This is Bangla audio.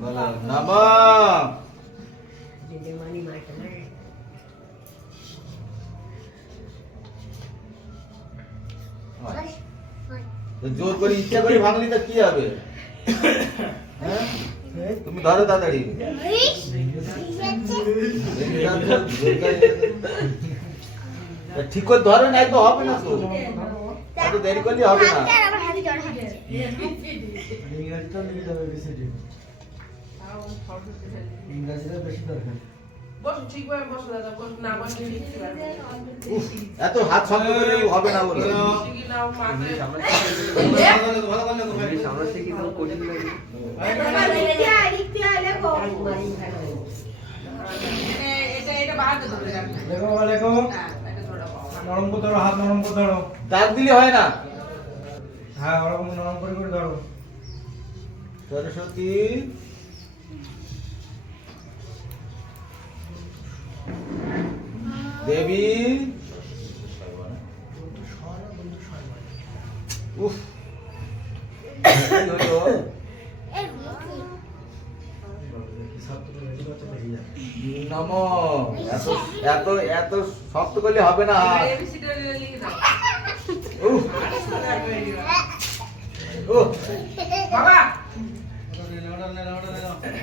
বলো নমঃ। তো জোর করে ইচ্ছা করে ভাঙলি তো কি হবে? হ্যাঁ? তুমি ধরো তাড়াতাড়ি। ঠিক করে ধরো না, তো হবে না তো। এত দেরি করলে হবে না। ইংরেজিটা বেশি দরকার। এত হাত শক্ত করে হবে না বলে। আমরা শিখি তো কঠিন লাগে। দেখো দেখো নরম করে ধরো, হাত নরম করে ধরো। দাগ দিলে হয় না। হ্যাঁ ওরকম নরম করে করে ধরো। সরস্বতী দেবী উফ কি হলো? নমঃ। এত এত এত শক্ত করলে হবে না। উফ উফ বাবা ওটা নে, ওটা নে, ওটা নে, ওটা নে।